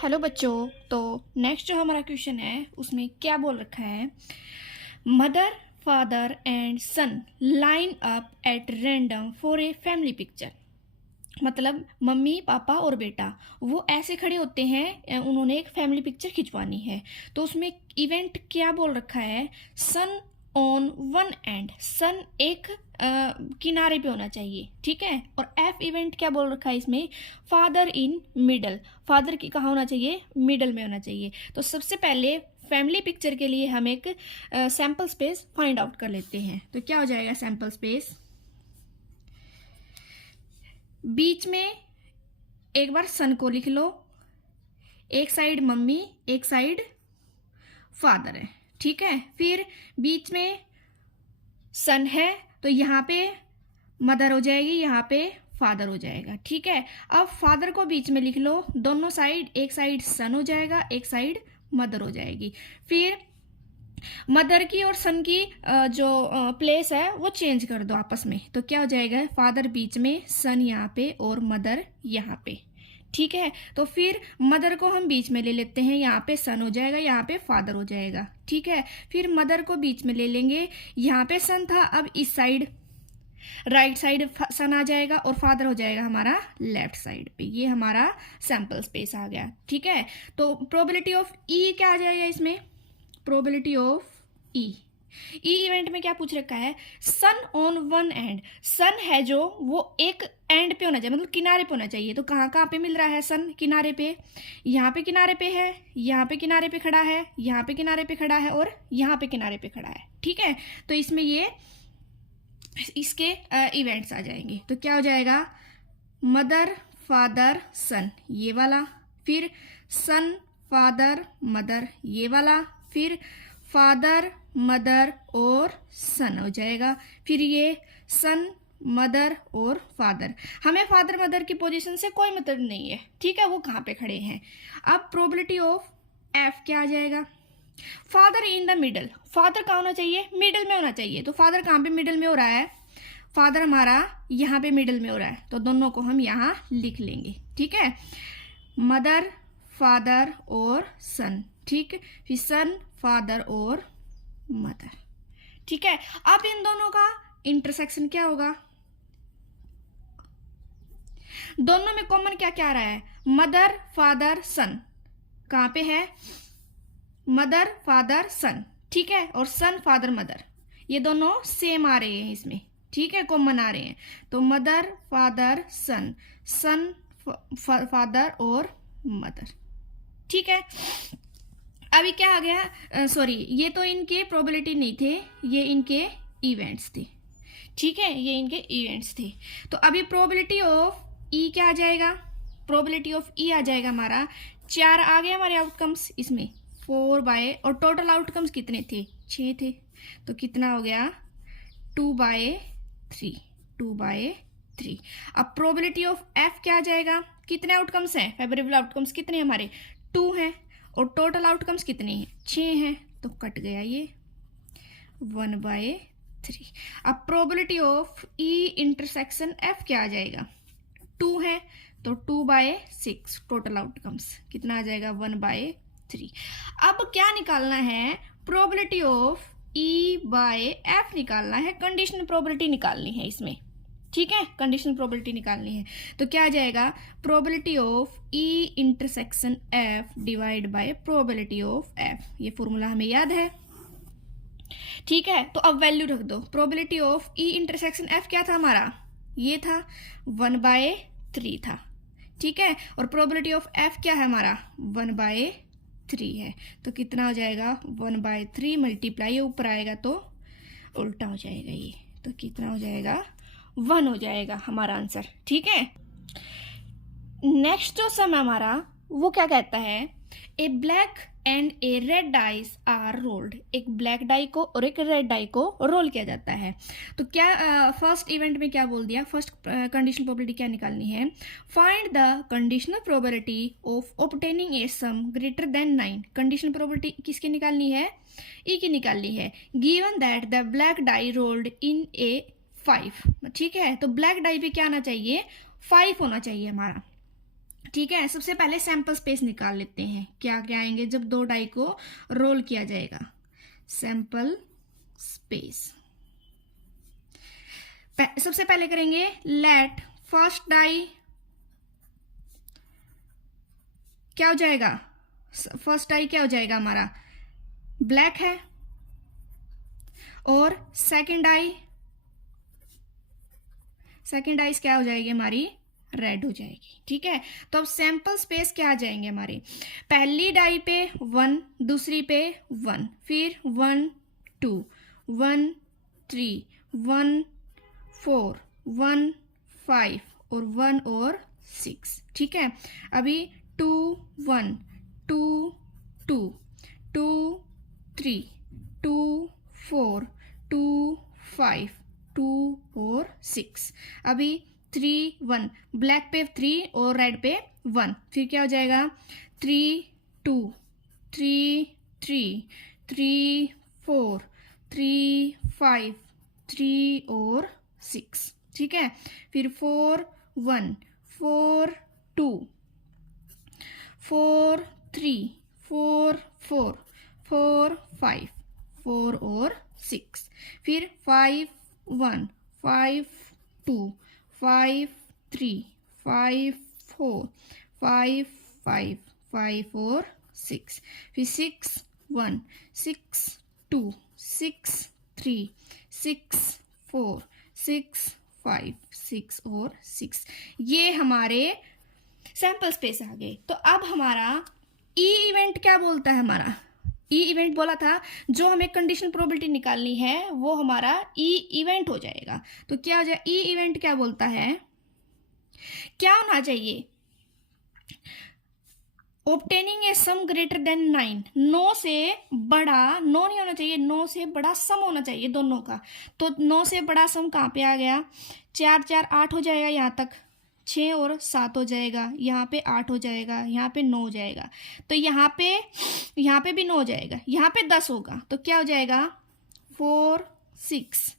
Hello बच्चों। तो next जो हमारा क्वेश्चन है उसमें क्या बोल रखा है, mother father and son line up at random for a family picture. मतलब मम्मी पापा और बेटा वो ऐसे खड़े होते हैं, उन्होंने एक फैमिली पिक्चर खिंचवानी है। तो उसमें इवेंट क्या बोल रखा है, सन ऑन वन एंड, सन एक किनारे पे होना चाहिए, ठीक है। और एफ इवेंट क्या बोल रखा है इसमें, फादर इन मिडल, फादर की कहाँ होना चाहिए, मिडल में होना चाहिए। तो सबसे पहले फैमिली पिक्चर के लिए हम एक सैम्पल स्पेस फाइंड आउट कर लेते हैं। तो क्या हो जाएगा सैम्पल स्पेस, बीच में एक बार सन को लिख लो, एक साइड मम्मी एक साइड फादर है, ठीक है। फिर बीच में सन है तो यहाँ पे मदर हो जाएगी, यहाँ पे फादर हो जाएगा, ठीक है। अब फादर को बीच में लिख लो, दोनों साइड, एक साइड सन हो जाएगा एक साइड मदर हो जाएगी। फिर मदर की और सन की जो प्लेस है वो चेंज कर दो आपस में। तो क्या हो जाएगा, फादर बीच में, सन यहाँ पे और मदर यहाँ पे, ठीक है। तो फिर मदर को हम बीच में ले लेते हैं, यहाँ पे सन हो जाएगा यहाँ पे फादर हो जाएगा, ठीक है। फिर मदर को बीच में ले लेंगे, यहाँ पे सन था, अब इस साइड राइट साइड सन आ जाएगा और फादर हो जाएगा हमारा लेफ्ट साइड पे। ये हमारा सैंपल स्पेस आ गया, ठीक है। तो प्रोबेबिलिटी ऑफ ई क्या आ जाएगा इसमें, probability of E, E event में क्या पूछ रखा है, सन ऑन वन एंड, सन है जो वो एक एंड पे होना चाहिए, मतलब किनारे पे होना चाहिए। तो कहाँ कहाँ पे मिल रहा है सन, किनारे पे, यहाँ पे किनारे पे है, यहाँ पे किनारे पे खड़ा है, यहाँ पे किनारे पे खड़ा है और यहाँ पे किनारे पे खड़ा है, ठीक है। तो इसमें ये इसके इवेंट्स आ जाएंगे। तो क्या हो जाएगा, मदर फादर सन ये वाला, फिर सन फादर मदर ये वाला, फिर फादर मदर और सन हो जाएगा, फिर ये सन मदर और फादर। हमें फादर मदर की पोजीशन से कोई मतलब नहीं है, ठीक है, वो कहाँ पे खड़े हैं। अब प्रोबेबिलिटी ऑफ एफ क्या आ जाएगा, father in the middle, father कहाँ होना चाहिए, मिडल में होना चाहिए। तो फादर कहाँ पे मिडल में हो रहा है, फादर हमारा यहाँ पे मिडल में हो रहा है, तो दोनों को हम यहाँ लिख लेंगे, ठीक है। मदर फादर और सन, ठीक, फिर सन फादर और मदर, ठीक है। अब इन दोनों का इंटरसेक्शन क्या होगा, दोनों में कॉमन क्या क्या आ रहा है, मदर फादर सन, कहाँ पे है, मदर फादर सन, ठीक है, और सन फादर मदर, ये दोनों सेम आ रहे हैं इसमें, ठीक है, कॉमन आ रहे हैं। तो मदर फादर सन, सन फादर और मदर, ठीक है। अभी क्या आ गया, सॉरी ये तो इनके प्रोबेबिलिटी नहीं थे, ये इनके इवेंट्स थे, ठीक है, ये इनके इवेंट्स थे। तो अभी प्रोबेबिलिटी ऑफ ई क्या आ जाएगा, प्रोबेबिलिटी ऑफ ई आ जाएगा हमारा, 4 आ गए हमारे आउटकम्स इसमें, 4 बाय, और टोटल आउटकम्स कितने थे, 6 थे। तो कितना हो गया, 2/3, 2/3। अब प्रोबेबिलिटी ऑफ एफ क्या आ जाएगा, कितने आउटकम्स हैं, फेवरेबल आउटकम्स कितने हमारे 2 हैं, और टोटल आउटकम्स कितने हैं 6 हैं, तो कट गया ये 1/3। अब probability of E intersection F क्या आ जाएगा, 2 है, तो 2/6, टोटल आउटकम्स कितना आ जाएगा 1/3। अब क्या निकालना है, probability of E by F निकालना है, कंडीशनल प्रोबेबिलिटी निकालनी है इसमें, ठीक है, कंडीशनल प्रोबेबिलिटी निकालनी है। तो क्या आ जाएगा, probability of E intersection F divide by probability of F, ये फॉर्मूला हमें याद है, ठीक है। तो अब वैल्यू रख दो, probability of E intersection F क्या था हमारा, ये था 1/3 था, ठीक है, और प्रोबेबिलिटी ऑफ एफ क्या है हमारा 1/3 है। तो कितना हो जाएगा 1/3 मल्टीप्लाई, ऊपर आएगा तो उल्टा हो जाएगा ये, तो कितना हो जाएगा 1 हो जाएगा हमारा आंसर, ठीक है। नेक्स्ट जो सम हमारा वो क्या कहता है, a black and a red dice are rolled, एक ब्लैक डाई को और एक रेड डाई को रोल किया जाता है। तो क्या फर्स्ट इवेंट में क्या बोल दिया, फर्स्ट कंडीशनल प्रोबेबिलिटी क्या निकालनी है, find the conditional probability of obtaining a sum greater than 9, conditional probability किसकी निकालनी है, ई की निकालनी है, given that the black die rolled in a 5, ठीक है। तो ब्लैक डाई पे क्या आना चाहिए, 5 होना चाहिए हमारा, ठीक है, सबसे पहले सैंपल स्पेस निकाल लेते हैं, क्या क्या आएंगे जब दो डाई को रोल किया जाएगा। सैंपल स्पेस सबसे पहले करेंगे लेट फर्स्ट डाई क्या हो जाएगा, फर्स्ट डाई क्या हो जाएगा हमारा, ब्लैक है, और सेकंड डाई क्या हो जाएगी हमारी, रेड हो जाएगी। ठीक है, तो अब सैंपल स्पेस क्या आ जाएंगे हमारे, पहली डाई पे 1, दूसरी पे 1, फिर 1 2 1 3 1 4 1 5 और 1 और 6। ठीक है, अभी 2 1 2 2 2 3 2 4 2 5 2 और 6। अभी 3 1, ब्लैक पे 3 और रेड पे 1, फिर क्या हो जाएगा 3 2 3 3 3 4 3 5 3 और 6। ठीक है, फिर 4 1 4 2 4 3 4 4 4 5 4 और 6, फिर 5 1 5 2 5 3 5 4 5 5 5 और 6, फिर 6 1 6 2 6 3 6 4 6 5 6 और 6। ये हमारे सैंपल स्पेस आ गए। तो अब हमारा ई इवेंट क्या बोलता है, हमारा ई इवेंट बोला था जो हमें कंडीशनल प्रोबेबिलिटी निकालनी है वो हमारा ई इवेंट हो जाएगा। तो क्या हो जाएगा, ई इवेंट क्या बोलता है, क्या होना चाहिए, obtaining a sum greater than 9, 9 से बड़ा, 9 नहीं होना चाहिए, 9 से बड़ा सम होना चाहिए दोनों का। तो 9 से बड़ा सम कहाँ पे आ गया, 4 4 8 हो जाएगा, यहाँ तक 6 और 7 हो जाएगा, यहाँ पे 8 हो जाएगा, यहाँ पे 9 हो जाएगा, तो यहाँ पे भी 9 हो जाएगा, यहाँ पे 10 होगा, तो क्या हो जाएगा 4 6,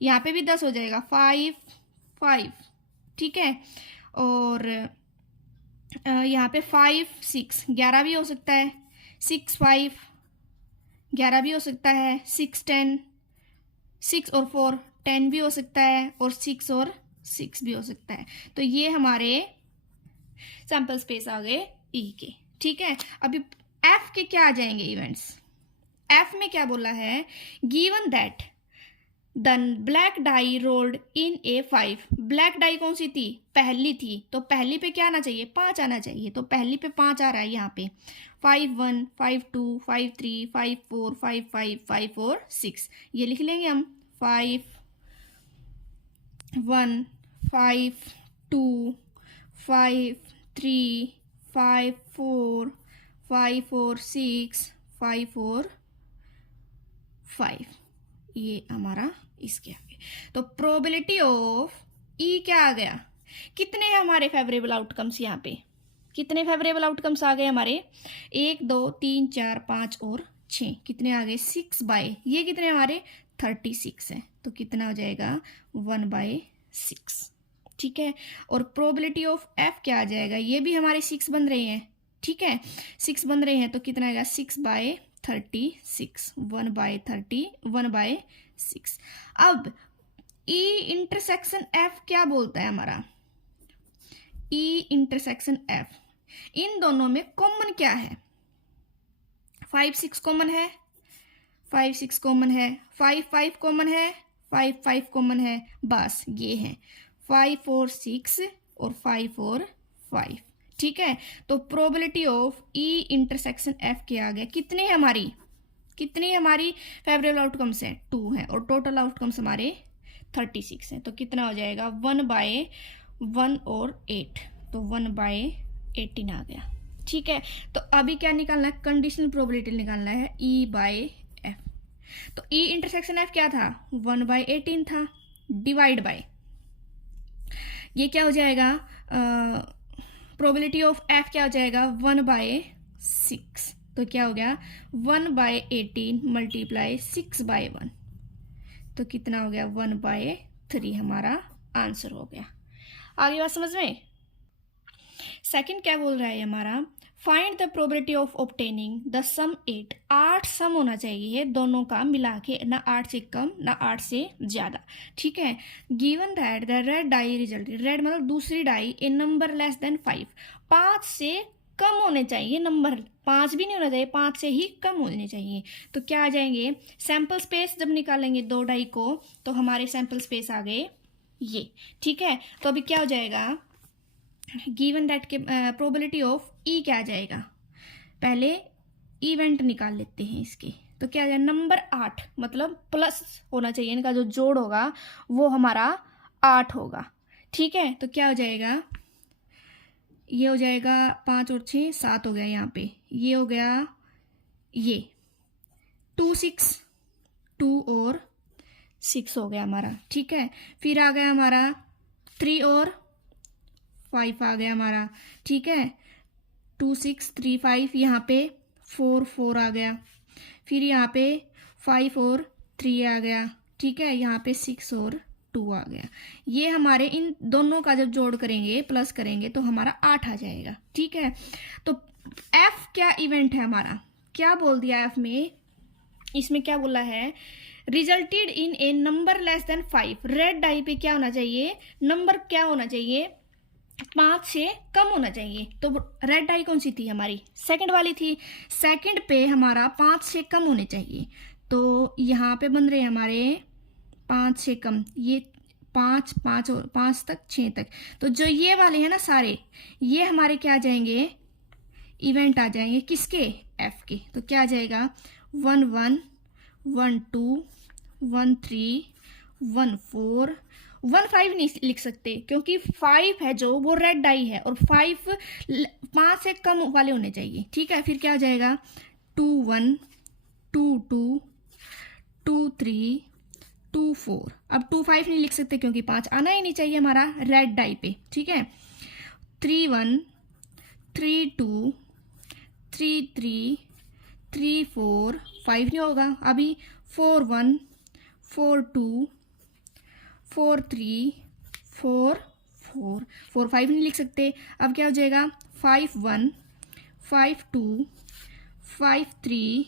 यहाँ पे भी 10 हो जाएगा 5 5। ठीक है, और यहाँ पे 5 6 11 भी हो सकता है, 6 5 11 भी हो सकता है, 6 10 6 और 4 10 भी हो सकता है, और 6 और 6 भी हो सकता है। तो ये हमारे सैंपल स्पेस आ गए ई के। ठीक है, अभी एफ के क्या आ जाएंगे इवेंट्स। एफ में क्या बोला है, given that the black die rolled in a 5, black dye कौन सी थी, पहली थी, तो पहली पे क्या आना चाहिए, 5 आना चाहिए, तो पहली पे 5 आ रहा है यहाँ पे, 5 1 5 2 5 3 5 4 5 5 5 और 6, ये लिख लेंगे हम, 5 1 5 2 5 3 5 4 5 और 6 5 और 5, ये हमारा इसके आगे। तो प्रोबेबिलिटी ऑफ ई क्या आ गया, कितने हैं हमारे फेवरेबल आउटकम्स, यहाँ पे कितने फेवरेबल आउटकम्स आ गए हमारे, 1 2 3 4 5 और 6, कितने आ गए 6 बाय, ये कितने हमारे 36 है, तो कितना हो जाएगा 1/6। ठीक है, और प्रोबेबिलिटी ऑफ एफ क्या आ जाएगा, ये भी हमारे 6 बन रहे हैं। ठीक है, 6 बन रहे हैं, तो कितना आएगा 6/36, 1/6। अब ई इंटरसेक्शन एफ क्या बोलता है हमारा, ई इंटरसेक्शन एफ, इन दोनों में कॉमन क्या है, 5 6 कॉमन है, 5 6 कॉमन है, 5 5 कॉमन है, 5 5 कॉमन है, बस ये है 5 और 6 और 5 और 5। ठीक है, तो probability of E intersection F के आ गया, कितने हमारी फेवरेबल आउटकम्स हैं, 2 हैं, और टोटल आउटकम्स हमारे 36 हैं, तो कितना हो जाएगा 1/1 और 8, तो 1/18 आ गया। ठीक है, तो अभी क्या निकालना है, कंडीशनल प्रोबेबिलिटी निकालना है E/F। तो E इंटरसेक्शन F क्या था, 1/18 था, डिवाइड बाय ये क्या हो जाएगा, प्रोबेबिलिटी ऑफ F क्या हो जाएगा 1/6, तो क्या हो गया 1/18 मल्टीप्लाई 6/1, तो कितना हो गया 1/3, हमारा आंसर हो गया। आगे बात समझ में। सेकंड क्या बोल रहा है हमारा, find the probability of obtaining the sum 8। 8 sum होना चाहिए दोनों का मिला के, ना 8 से कम ना 8 से ज़्यादा, ठीक है। Given that the red die result, red मतलब दूसरी die, a number less than 5, 5 से कम होने चाहिए नंबर, 5 भी नहीं होना चाहिए, 5 से ही कम होने चाहिए। तो क्या आ जाएंगे, सैम्पल स्पेस जब निकालेंगे दो डाई को तो हमारे सैम्पल स्पेस आ गए ये, ठीक है। तो अभी क्या हो जाएगा, गिवन दैट के प्रोबेबिलिटी ऑफ ई क्या आ जाएगा, पहले इवेंट निकाल लेते हैं इसके। तो क्या आ जाएगा, नंबर 8 मतलब प्लस होना चाहिए, इनका जो जोड़ होगा वो हमारा 8 होगा, ठीक है। तो क्या हो जाएगा, ये हो जाएगा 5 और 6 7 हो गया यहाँ पे, ये हो गया ये 2 6, 2 और 6 हो गया हमारा, ठीक है। फिर आ गया हमारा 3 और 5 आ गया हमारा, ठीक है। 2 6 3 5, यहाँ पे 4 4 आ गया, फिर यहाँ पे 5 और 3 आ गया, ठीक है। यहाँ पे 6 और 2 आ गया। ये हमारे इन दोनों का जब जोड़ करेंगे प्लस करेंगे तो हमारा 8 आ जाएगा, ठीक है। तो एफ क्या इवेंट है हमारा, क्या बोल दिया एफ में, इसमें क्या बोला है, resulted in a number less than 5। Red die पे क्या होना चाहिए, नंबर क्या होना चाहिए, 5 से कम होना चाहिए। तो रेड डाई कौन सी थी हमारी, सेकंड वाली थी, सेकंड पे हमारा 5 से कम होने चाहिए। तो यहाँ पे बन रहे हैं हमारे 5 से कम, ये 5 5 और 5 तक 6 तक। तो जो ये वाले हैं ना सारे, ये हमारे क्या आ जाएंगे, इवेंट आ जाएंगे किसके, एफ के। तो क्या आ जाएगा, 1 1 1 2 1 3 1 4 1 5 नहीं लिख सकते क्योंकि 5 है जो वो रेड डाई है और 5 से कम वाले होने चाहिए, ठीक है। फिर क्या हो जाएगा, 2 1 2 2 2 3 2 4। अब 2 5 नहीं लिख सकते क्योंकि 5 आना ही नहीं चाहिए हमारा रेड डाई पे, ठीक है। 3 1 3 2 3 3 3 4 5 नहीं होगा अभी, 4 1 4 2 4 3 4 4 4 5 नहीं लिख सकते। अब क्या हो जाएगा, 5 1 5 2 5 3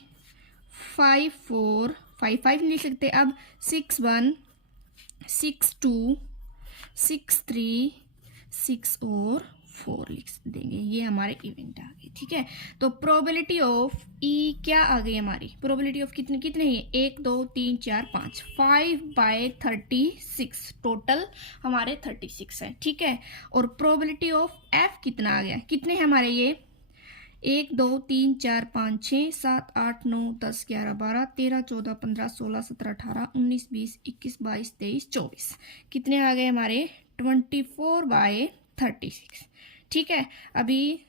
5 4 5 5 नहीं लिख सकते। अब 6 1 6 2 6 3 6 और 4 लिख देंगे, ये हमारे इवेंट आ गए, ठीक है। तो प्रोबेबिलिटी ऑफ ई क्या आ गई हमारी, प्रोबेबिलिटी ऑफ कितने कितने है, 1 2 3 4 5, 5/36 टोटल हमारे 36 है, ठीक है। और प्रोबेबिलिटी ऑफ एफ कितना आ गया, कितने हैं हमारे ये, 1 2 3 4 5 6 7 8 9 10 11 12 13 14 15 16 17 18 19 20 21 22 23 24, कितने आ गए हमारे, 24/36, ठीक है। अभी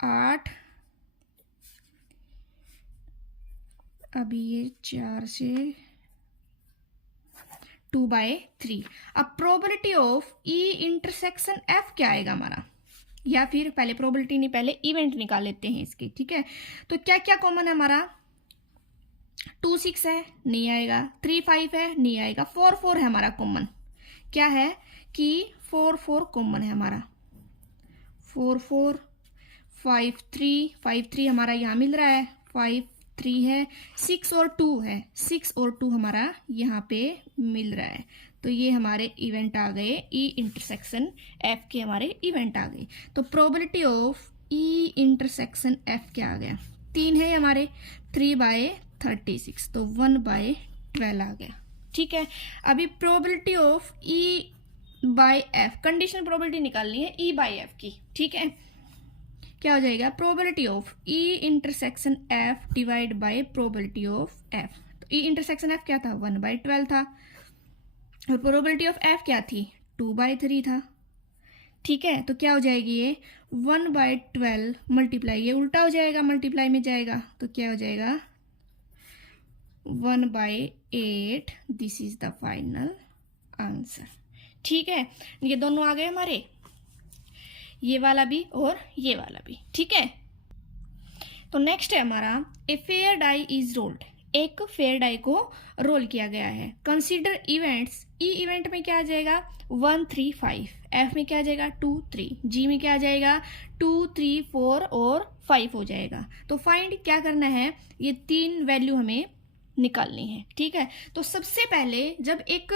8, अभी ये 4 से 2/3। अब probability of E intersection F क्या आएगा हमारा, या फिर पहले प्रोबेबिलिटी नहीं पहले इवेंट निकाल लेते हैं इसके, ठीक है। तो क्या क्या कॉमन है हमारा, 2 6 है नहीं आएगा, 3 5 है नहीं आएगा, 4 4 है हमारा कॉमन, क्या है कि 4 4 कॉमन है हमारा, 4 4 5 3 हमारा यहाँ मिल रहा है, 5 3 है, 6 और 2 है, 6 और 2 हमारा यहाँ पे मिल रहा है। तो ये हमारे इवेंट आ गए, ई इंटरसेक्शन एफ के हमारे इवेंट आ गए। तो probability of E intersection F क्या आ गया, 3 है हमारे, 3/36, तो 1/12 आ गया, ठीक है। अभी probability of E by F, conditional probability निकालनी है ई बाय एफ की, ठीक है। क्या हो जाएगा, probability of E intersection F divide by probability of F. तो ई इंटरसेक्शन एफ क्या था, 1/12 था, और प्रोबेबिलिटी ऑफ एफ क्या थी, 2/3 था, ठीक है। तो क्या हो जाएगी ये 1/12 मल्टीप्लाई, ये उल्टा हो जाएगा मल्टीप्लाई में जाएगा, तो क्या हो जाएगा 1/8, this is the final answer, ठीक है। ये दोनों आ गए हमारे, ये वाला भी और ये वाला भी, ठीक है। तो नेक्स्ट है हमारा, a fair die is rolled, एक फेयर डाई को रोल किया गया है। कंसीडर इवेंट्स ई इवेंट में क्या आ जाएगा 1 3 5, एफ में क्या आ जाएगा 2 3, जी में क्या आ जाएगा 2 3 4 और 5 हो जाएगा। तो फाइंड क्या करना है, ये 3 वैल्यू हमें निकालनी है। ठीक है, तो सबसे पहले जब एक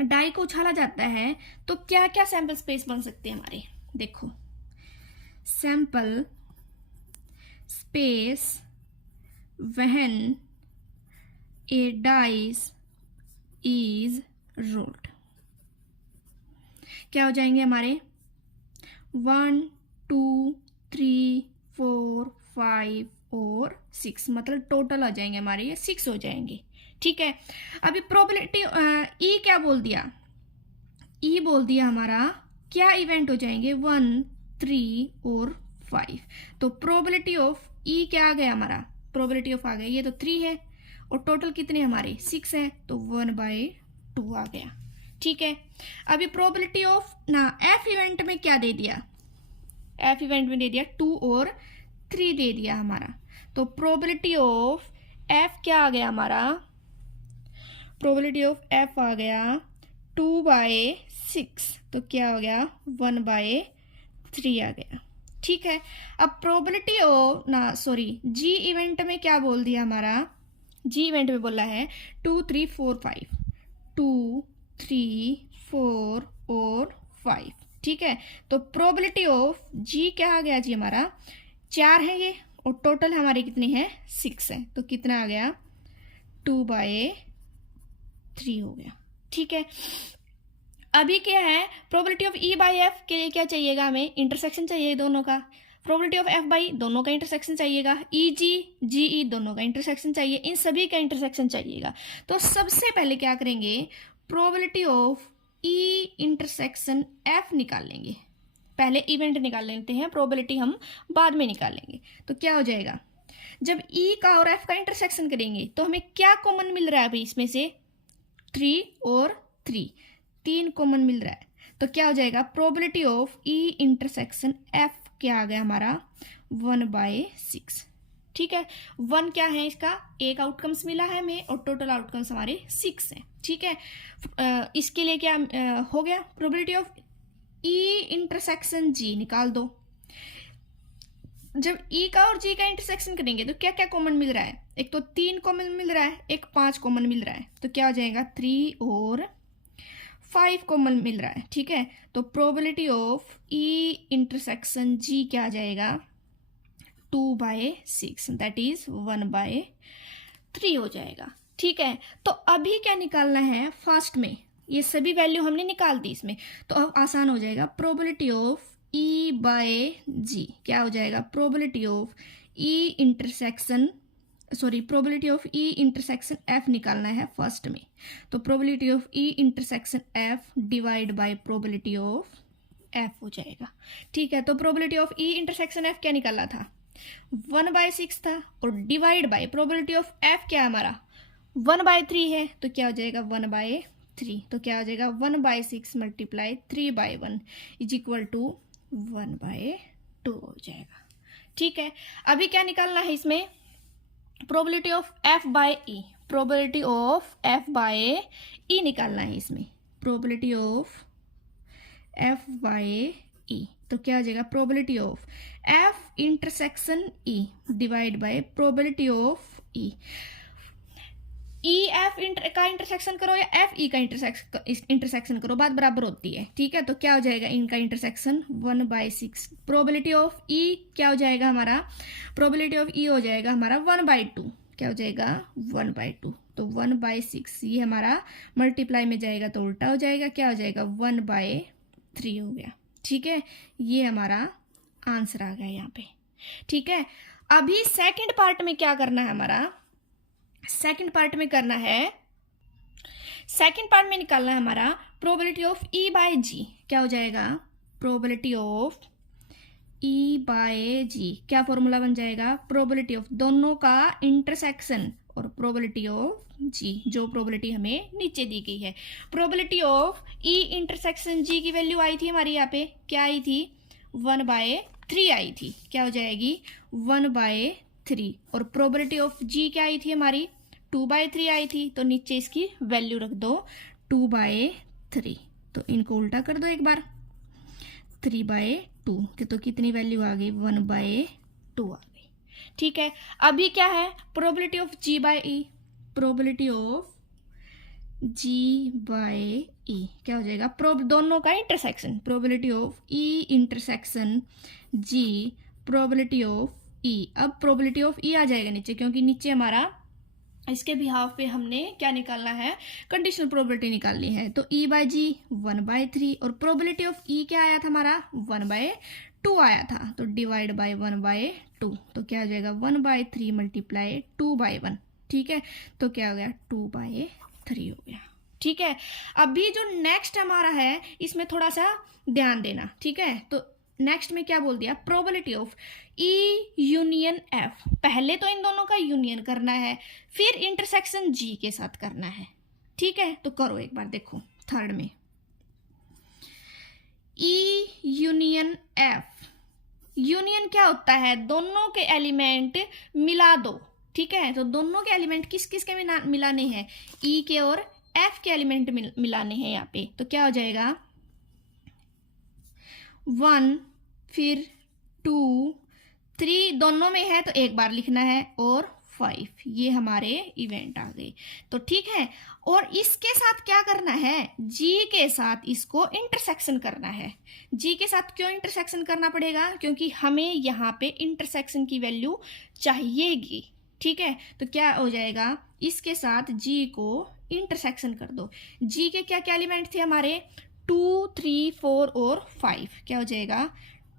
डाई को उछाला जाता है तो क्या क्या सैंपल स्पेस बन सकते हैं हमारे, देखो sample space when A dice is rolled क्या हो जाएंगे हमारे 1 2 3 4 5 और 6, मतलब टोटल आ जाएंगे हमारे ये 6 हो जाएंगे। ठीक है, अभी प्रोबेबिलिटी ई क्या बोल दिया, ई बोल दिया हमारा क्या इवेंट हो जाएंगे 1 3 और 5। तो प्रोबेबिलिटी ऑफ ई क्या आ गया हमारा, प्रोबेबिलिटी ऑफ आ गया, ये तो 3 है और टोटल कितने हमारे 6 है, तो 1/2 आ गया। ठीक है, अभी प्रोबेबिलिटी ऑफ ना एफ इवेंट में क्या दे दिया, एफ इवेंट में दे दिया 2 और 3 दे दिया हमारा। तो प्रोबेबिलिटी ऑफ एफ क्या आ गया हमारा, प्रोबेबिलिटी ऑफ एफ आ गया 2/6, तो क्या हो गया 1/3 आ गया। ठीक है, अब प्रोबेबिलिटी ऑफ ना सॉरी जी इवेंट में क्या बोल दिया हमारा, जी इवेंट में बोला है 2 3 4 5, 2 3 4 और 5। ठीक है, तो प्रोबेबिलिटी ऑफ जी क्या आ गया जी हमारा 4 है ये और टोटल हमारे कितने हैं 6 है, तो कितना आ गया 2/3 हो गया। ठीक है, अभी क्या है probability of E by F के लिए क्या चाहिएगा, हमें इंटरसेक्शन चाहिए दोनों का। प्रोबेबिलिटी ऑफ एफ बाई दोनों का इंटरसेक्शन चाहिएगा, ई जी जी ई दोनों का इंटरसेक्शन चाहिए, इन सभी का इंटरसेक्शन चाहिएगा। तो सबसे पहले क्या करेंगे, probability of E intersection F निकाल लेंगे, पहले इवेंट निकाल लेते हैं, प्रोबेबिलिटी हम बाद में निकालेंगे। तो क्या हो जाएगा, जब ई का और एफ का इंटरसेक्शन करेंगे तो हमें क्या कॉमन मिल रहा है अभी इसमें से 3 और 3 कॉमन मिल रहा है, तो क्या हो जाएगा probability of E intersection F क्या आ गया हमारा 1/6। ठीक है, 1 क्या है इसका एक आउटकम्स मिला है हमें और टोटल आउटकम्स हमारे 6 हैं। ठीक है, इसके लिए क्या हो गया, प्रोबेबिलिटी ऑफ ई इंटरसेक्शन जी निकाल दो। जब ई का और जी का इंटरसेक्शन करेंगे तो क्या क्या कॉमन मिल रहा है, एक तो 3 कॉमन मिल रहा है, एक 5 कॉमन मिल रहा है, तो क्या हो जाएगा 3 और 5 कॉमन मिल रहा है। ठीक है, तो प्रोबेबिलिटी ऑफ ई इंटरसेक्शन जी क्या आ जाएगा 2/6, दैट इज 1/3 हो जाएगा। ठीक है, तो अभी क्या निकालना है फर्स्ट में, ये सभी वैल्यू हमने निकाल दी इसमें, तो अब आसान हो जाएगा। प्रोबेबिलिटी ऑफ ई बाय जी क्या हो जाएगा, probability of E intersection sorry probability of E intersection F निकालना है फर्स्ट में, तो probability of E intersection F divide by probability of F हो जाएगा। ठीक है, तो probability of E intersection F क्या निकाला था 1/6 था और divide by probability of F क्या हमारा 1/3 है, तो क्या हो जाएगा 1/3, तो क्या हो जाएगा 1/6 मल्टीप्लाई 3/1 इज इक्वल टू 1/2 हो जाएगा। ठीक है, अभी क्या निकालना है इसमें, probability of F by E, probability of F by E निकालना है इसमें, probability of F by E, तो क्या हो जाएगा probability of F intersection E divide by probability of E. E F का इंटरसेक्शन करो या एफ ई का इंटरसेक्शन करो, बात बराबर होती है। ठीक है, तो क्या हो जाएगा इनका इंटरसेक्शन 1/6, प्रोबेबिलिटी ऑफ ई क्या हो जाएगा हमारा, प्रोबेबिलिटी ऑफ ई हो जाएगा हमारा 1/2, क्या हो जाएगा 1/2, तो 1/6 ये हमारा मल्टीप्लाई में जाएगा तो उल्टा हो जाएगा, क्या हो जाएगा 1/3 हो गया। ठीक है, ये हमारा आंसर आ गया यहाँ पे। ठीक है, अभी सेकंड पार्ट में क्या करना है हमारा, सेकंड पार्ट में करना है, सेकंड पार्ट में निकालना है हमारा प्रोबेबिलिटी ऑफ ई बाय जी, क्या हो जाएगा प्रोबेबिलिटी ऑफ ई बाय जी, क्या फॉर्मूला बन जाएगा, प्रोबेबिलिटी ऑफ दोनों का इंटरसेक्शन और प्रोबेबिलिटी ऑफ जी, जो प्रोबेबिलिटी हमें नीचे दी गई है। प्रोबेबिलिटी ऑफ ई इंटरसेक्शन जी की वैल्यू आई थी हमारी यहाँ पे, क्या आई थी 1/3 आई थी, क्या हो जाएगी 1/3, और प्रोबेबिलिटी ऑफ जी क्या आई थी हमारी 2/3 आई थी, तो नीचे इसकी वैल्यू रख दो 2/3। तो इनको उल्टा कर दो एक बार, 3/2 के तो कितनी वैल्यू आ गई, 1/2 आ गई। ठीक है, अभी क्या है, probability of G/E, probability of G/E क्या हो जाएगा, दोनों का intersection, probability of E intersection G, probability of E। अब प्रोबेबिलिटी ऑफ E आ जाएगा नीचे, क्योंकि नीचे हमारा इसके बिहाफ पे हमने क्या निकालना है, कंडीशनल प्रोबेबिलिटी निकालनी है। तो E/G 1/3 और प्रोबेबिलिटी ऑफ E क्या आया था हमारा, 1/2 आया था। तो डिवाइड बाय 1/2, तो क्या हो जाएगा 1/3 मल्टीप्लाई 2/1। ठीक है, तो क्या हो गया 2/3 हो गया। ठीक है, अभी जो नेक्स्ट हमारा है इसमें थोड़ा सा ध्यान देना। ठीक है, तो नेक्स्ट में क्या बोल दिया, probability of E union F। पहले तो इन दोनों का यूनियन करना है, फिर इंटरसेक्शन G के साथ करना है। ठीक है, तो करो एक बार, देखो थर्ड में E यूनियन F। यूनियन क्या होता है, दोनों के एलिमेंट मिला दो। ठीक है, तो दोनों के एलिमेंट किस किस के मिलाने हैं, E के और F के एलिमेंट मिलाने हैं यहाँ पे। तो क्या हो जाएगा 1, फिर 2, 3 दोनों में है तो एक बार लिखना है, और 5, ये हमारे इवेंट आ गए। तो ठीक है, और इसके साथ क्या करना है, G के साथ इसको इंटरसेक्शन करना है। G के साथ क्यों इंटरसेक्शन करना पड़ेगा, क्योंकि हमें यहाँ पे इंटरसेक्शन की वैल्यू चाहिएगी। ठीक है, तो क्या हो जाएगा, इसके साथ G को इंटरसेक्शन कर दो। G के क्या क्या एलिमेंट थे हमारे, 2, 3, 4 और 5। क्या हो जाएगा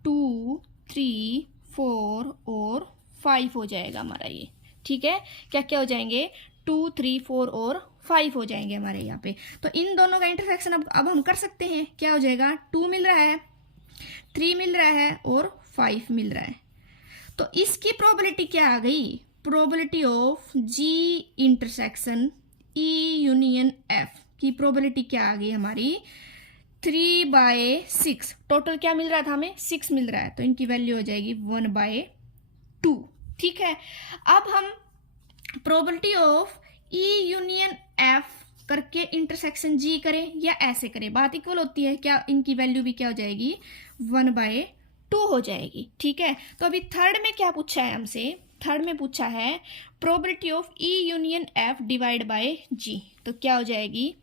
2, 3, 4 और 5 हो जाएगा हमारा ये। ठीक है, क्या क्या हो जाएंगे, 2, 3, 4 और 5 हो जाएंगे हमारे यहाँ पे। तो इन दोनों का इंटरसेक्शन अब हम कर सकते हैं। क्या हो जाएगा, 2 मिल रहा है, 3 मिल रहा है और 5 मिल रहा है। तो इसकी प्रोबेबिलिटी क्या आ गई, probability of G intersection E union F की प्रोबेबिलिटी क्या आ गई हमारी, 3/6। टोटल क्या मिल रहा था हमें, 6 मिल रहा है, तो इनकी वैल्यू हो जाएगी 1/2। ठीक है, अब हम probability of E union F करके इंटरसेक्शन G करें या ऐसे करें, बात इक्वल होती है क्या, इनकी वैल्यू भी क्या हो जाएगी 1/2 हो जाएगी। ठीक है, तो अभी थर्ड में क्या पूछा है हमसे, थर्ड में पूछा है probability of E union F divide bye G। तो क्या हो जाएगी,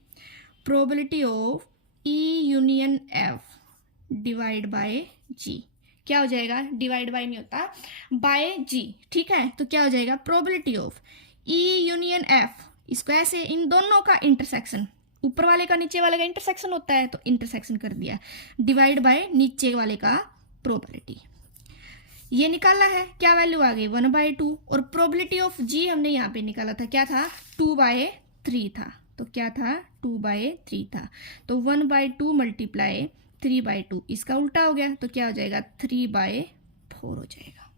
probability of E union F divide bye G। क्या हो जाएगा, डिवाइड बाय नहीं होता, बाय G। ठीक है, तो क्या हो जाएगा, probability of E union F, इसको ऐसे इन दोनों का इंटरसेक्शन, ऊपर वाले का नीचे वाले का इंटरसेक्शन होता है, तो इंटरसेक्शन कर दिया, डिवाइड बाय नीचे वाले का प्रोबेबिलिटी। ये निकाला है, क्या वैल्यू आ गई 1/2, और प्रोबेबिलिटी ऑफ G हमने यहाँ पे निकाला था, क्या था 2/3 था। तो क्या था 2/3 था, तो 1/2 मल्टीप्लाई 3/2, इसका उल्टा हो गया, तो क्या हो जाएगा 3/4 हो जाएगा।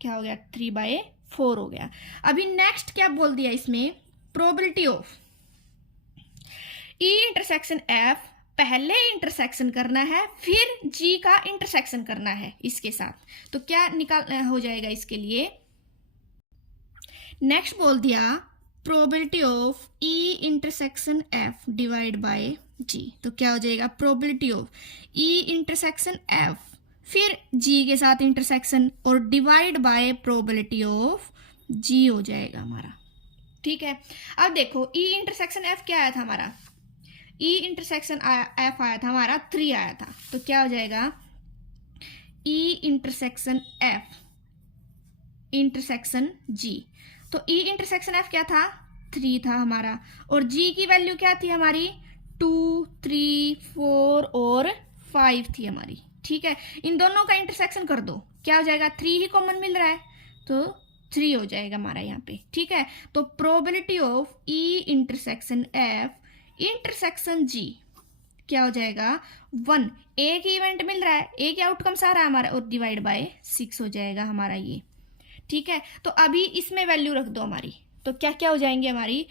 क्या हो गया 3/4 हो गया। अभी नेक्स्ट क्या बोल दिया इसमें, probability of E intersection F, पहले इंटरसेक्शन करना है फिर G का इंटरसेक्शन करना है इसके साथ। तो क्या निकाल हो जाएगा इसके लिए, नेक्स्ट बोल दिया probability of E intersection F divide bye G। तो क्या हो जाएगा, probability of E intersection F फिर G के साथ इंटरसेक्शन और divide by probability of G हो जाएगा हमारा। ठीक है, अब देखो E इंटरसेक्शन F क्या आया था हमारा, E इंटरसेक्शन F आया था हमारा 3 आया था। तो क्या हो जाएगा E intersection F intersection G। तो E इंटरसेक्शन F क्या था 3 था हमारा, और G की वैल्यू क्या थी हमारी 2, 3, 4 और 5 थी हमारी। ठीक है, इन दोनों का इंटरसेक्शन कर दो, क्या हो जाएगा 3 ही कॉमन मिल रहा है, तो 3 हो जाएगा हमारा यहाँ पे। ठीक है, तो probability of E intersection F intersection G क्या हो जाएगा 1, एक इवेंट मिल रहा है, एक आउटकम सारा हमारा, और डिवाइड बाय 6 हो जाएगा हमारा ये। ठीक है, तो अभी इसमें वैल्यू रख दो हमारी, तो क्या क्या हो जाएंगे हमारी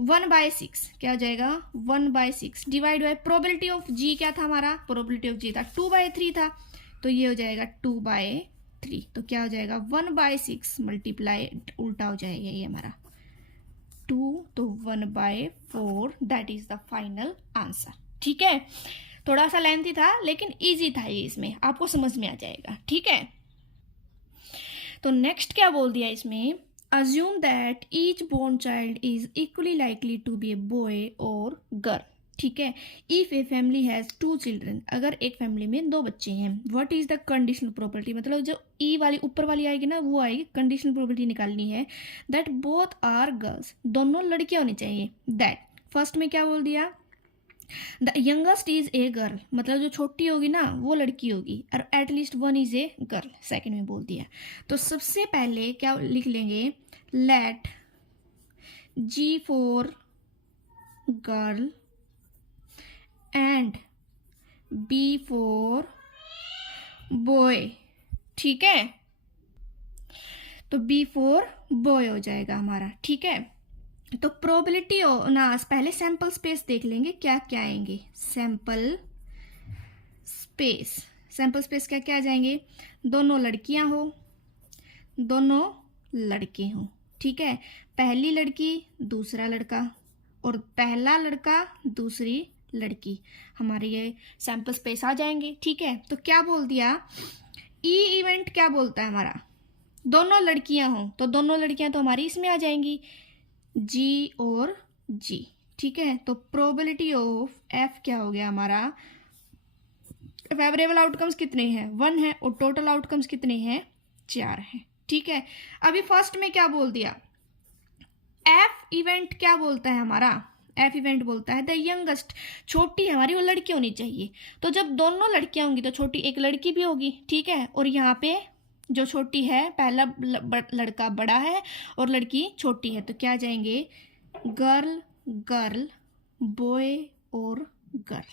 1/6, क्या हो जाएगा 1/6 divide by probability of G क्या था हमारा, प्रोबेबिलिटी ऑफ G था 2/3 था, तो ये हो जाएगा 2/3। तो क्या हो जाएगा 1/6 मल्टीप्लाई, उल्टा हो जाएगा ये हमारा 2, तो 1/4, that is the final answer. ठीक है, थोड़ा सा लेंथी था लेकिन इजी था ये, इसमें आपको समझ में आ जाएगा। ठीक है, तो नेक्स्ट क्या बोल दिया इसमें, assume that each born child is equally likely to be a boy और गर्ल। ठीक है, if a family has 2 children, अगर एक फैमिली में 2 बच्चे हैं, what is the conditional property, मतलब जो ई वाली ऊपर वाली आएगी ना वो आएगी, कंडीशनल प्रॉपर्टी निकालनी है, दैट बोथ आर गर्ल्स, दोनों लड़कियां होनी चाहिए। दैट फर्स्ट में क्या बोल दिया, the youngest is a girl, मतलब जो छोटी होगी ना वो लड़की होगी, और at least 1 is a girl, second में बोल दिया। तो सबसे पहले क्या लिख लेंगे, let G for girl and B for boy. ठीक है, तो B फॉर बॉय हो जाएगा हमारा। ठीक है, तो प्रोबेबिलिटी ना पहले सैंपल स्पेस देख लेंगे क्या क्या आएंगे। सैंपल स्पेस क्या क्या आ जाएंगे, दोनों लड़कियां हो, दोनों लड़के हों। ठीक है, पहली लड़की दूसरा लड़का, और पहला लड़का दूसरी लड़की, हमारे ये सैंपल स्पेस आ जाएंगे। ठीक है, तो क्या बोल दिया, ई इवेंट क्या बोलता है हमारा, दोनों लड़कियां हों, तो दोनों लड़कियां तो हमारी इसमें आ जाएंगी, G और G। ठीक है, तो प्रोबेबिलिटी ऑफ F क्या हो गया हमारा, फेवरेबल आउटकम्स कितने हैं, 1 है, और टोटल आउटकम्स कितने हैं, 4 हैं। ठीक है, अभी फर्स्ट में क्या बोल दिया, F इवेंट क्या बोलता है हमारा, F इवेंट बोलता है द यंगेस्ट, छोटी हमारी वो लड़की होनी चाहिए, तो जब दोनों लड़कियां होंगी तो छोटी एक लड़की भी होगी। ठीक है, और यहाँ पे जो छोटी है, पहला लड़का बड़ा है और लड़की छोटी है, तो क्या जाएंगे, गर्ल गर्ल, बॉय और गर्ल,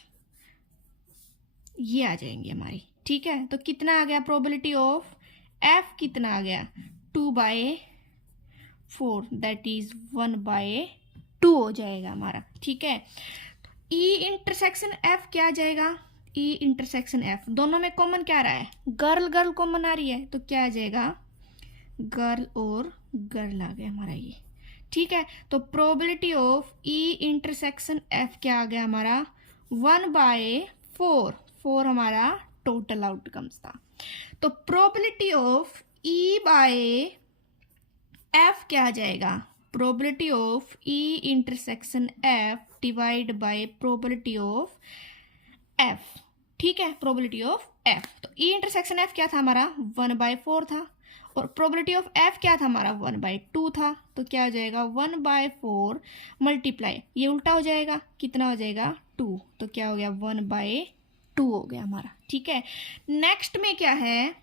ये आ जाएंगे हमारी। ठीक है, तो कितना आ गया, प्रोबेबिलिटी ऑफ F कितना आ गया, 2/4, दैट इज 1/2 हो जाएगा हमारा। ठीक है, E इंटरसेक्शन F क्या आ जाएगा, E इंटरसेक्शन F, दोनों में कॉमन क्या आ रहा है, गर्ल गर्ल कॉमन आ रही है, तो क्या आ जाएगा, गर्ल और गर्ल आ गया हमारा ये। ठीक है, तो probability of E intersection F क्या आ गया हमारा, 1/4, 4 हमारा टोटल आउटकम्स था। तो probability of E by F क्या आ जाएगा, probability of E intersection F divide by probability of F। ठीक है, प्रोबेबिलिटी ऑफ F, तो E इंटरसेक्शन F क्या था हमारा, 1/4 था, और प्रोबेबिलिटी ऑफ F क्या था हमारा, 1/2 था, तो क्या हो जाएगा, 1/4 मल्टीप्लाई, ये उल्टा हो जाएगा, कितना हो जाएगा, 2, तो क्या हो गया, 1/2 हो गया हमारा। ठीक है, नेक्स्ट में क्या है,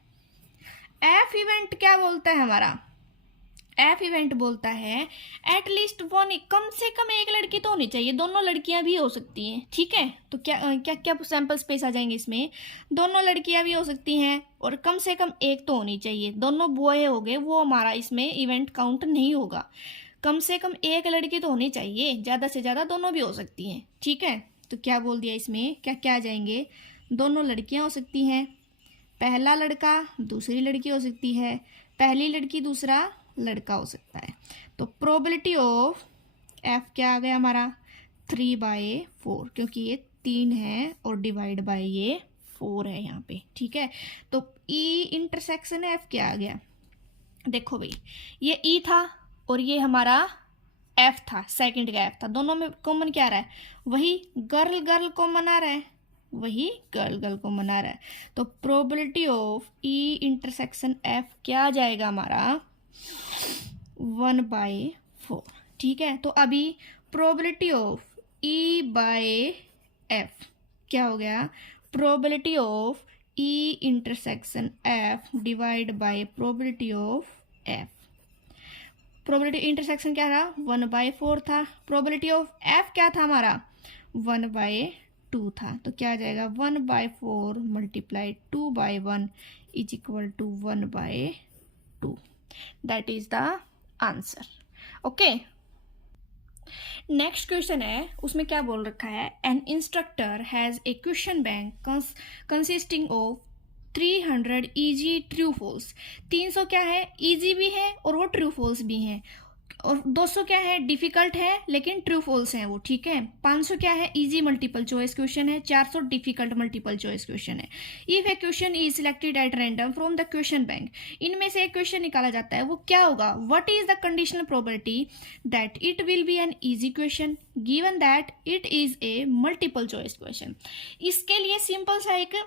F इवेंट क्या बोलता है हमारा, F इवेंट बोलता है एटलीस्ट 1, कम से कम एक लड़की तो होनी चाहिए, दोनों लड़कियां भी हो सकती हैं। ठीक है, तो क्या क्या क्या सैंपल स्पेस आ जाएंगे इसमें, दोनों लड़कियां भी हो सकती हैं और कम से कम एक तो होनी चाहिए, दोनों बॉय हो गए वो हमारा इसमें इवेंट काउंट नहीं होगा, कम से कम एक लड़की तो होनी चाहिए, ज़्यादा से ज़्यादा दोनों भी हो सकती हैं। ठीक है, तो क्या बोल दिया इसमें, क्या क्या आ जाएंगे, दोनों लड़कियां हो सकती हैं, पहला लड़का दूसरी लड़की हो सकती है, पहली लड़की दूसरा लड़का हो सकता है। तो प्रोबेबिलिटी ऑफ F क्या आ गया हमारा, 3/4, क्योंकि ये 3 है और डिवाइड बाय ये 4 है यहाँ पे। ठीक है, तो E इंटरसेक्शन F क्या आ गया, देखो भाई ये E था और ये हमारा F था, सेकंड का F था, दोनों में कॉमन क्या आ रहा है, वही गर्ल गर्ल कॉमन आ रहा है, वही गर्ल गर्ल कॉमन आ रहा है, तो probability of E intersection F क्या आ जाएगा हमारा, 1/4। ठीक है, तो अभी probability of E by F क्या हो गया, probability of E intersection F divide by probability of F, probability intersection क्या था, 1/4 था, प्रोबेबिलिटी ऑफ F क्या था हमारा, 1/2 था, तो क्या आ जाएगा, 1/4 multiply 2/1 is equal to 1/2, that is the answer. Okay, next question है, उसमें क्या बोल रखा है, an instructor has a question bank consisting of 300 easy true false, 300 क्या है, इजी भी है और वो ट्रू फॉल्स भी हैं, और 200 क्या है, डिफिकल्ट है लेकिन ट्रू फॉल्स है वो, ठीक है। 500 क्या है, इजी मल्टीपल चॉइस क्वेश्चन है। 400 डिफिकल्ट मल्टीपल चॉइस क्वेश्चन है। If A question is selected at random from the question bank, इनमें से एक क्वेश्चन निकाला जाता है, वो क्या होगा, what is the conditional probability that it will be an easy question given that it is a multiple choice question. इसके लिए सिंपल सा एक